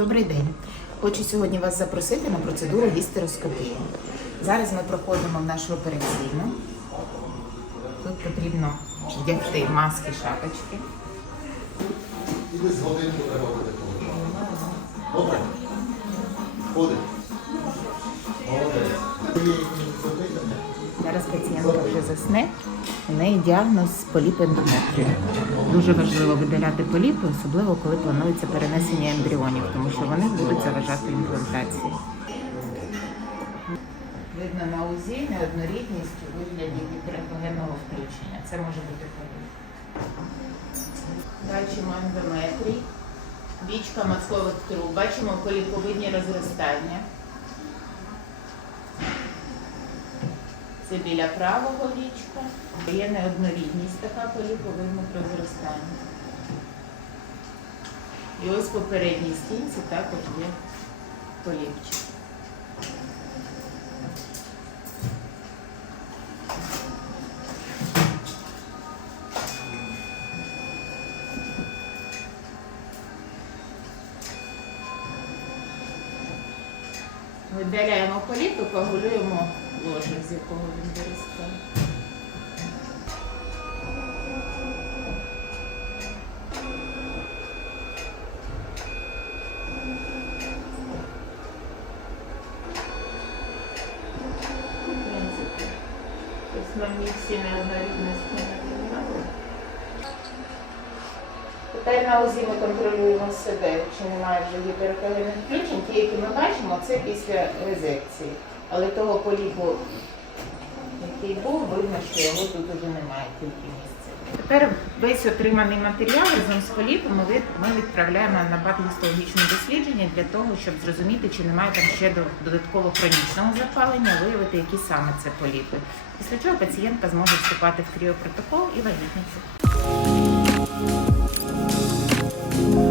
Добрий день. Хочу сьогодні вас запросити на процедуру гістероскопії. Зараз ми проходимо в нашу операційну. Тут потрібно вдягти маски, шапочки. Добре? Ходить. Молодець. Зараз пацієнтка вже засне. У неї діагноз поліпендометрію. Дуже важливо видаляти поліпи, особливо коли планується перенесення ембріонів, тому що вони будуть заважати імплантації. Видно на УЗІ неоднорідність у вигляді гіперегогенного включення. Це може бути поліп. Бачимо ендометрій, бічка мозкових труб, бачимо поліповидні розростання. Це біля правого вічка. Є неоднорідність така поліповидних розростань. І ось по передній стінці також є поліпчик. Видаляємо поліп і погулюємо ложик, з якого він виростає. В принципі, основні всі неоднорідності не Тепер на УЗІ ми контролюємо себе, чи немає вже гіперкалійних включень. Ті, які ми бачимо, це після резекції. Але того поліпу, який був, видно, що його тут вже немає тільки місця. Тепер весь отриманий матеріал разом з поліпом ми відправляємо на патогістологічне дослідження для того, щоб зрозуміти, чи немає там ще до- додатково хронічного запалення, виявити, які саме це поліпи. Після чого пацієнтка зможе вступати в кріопротокол і вагітніти. thank you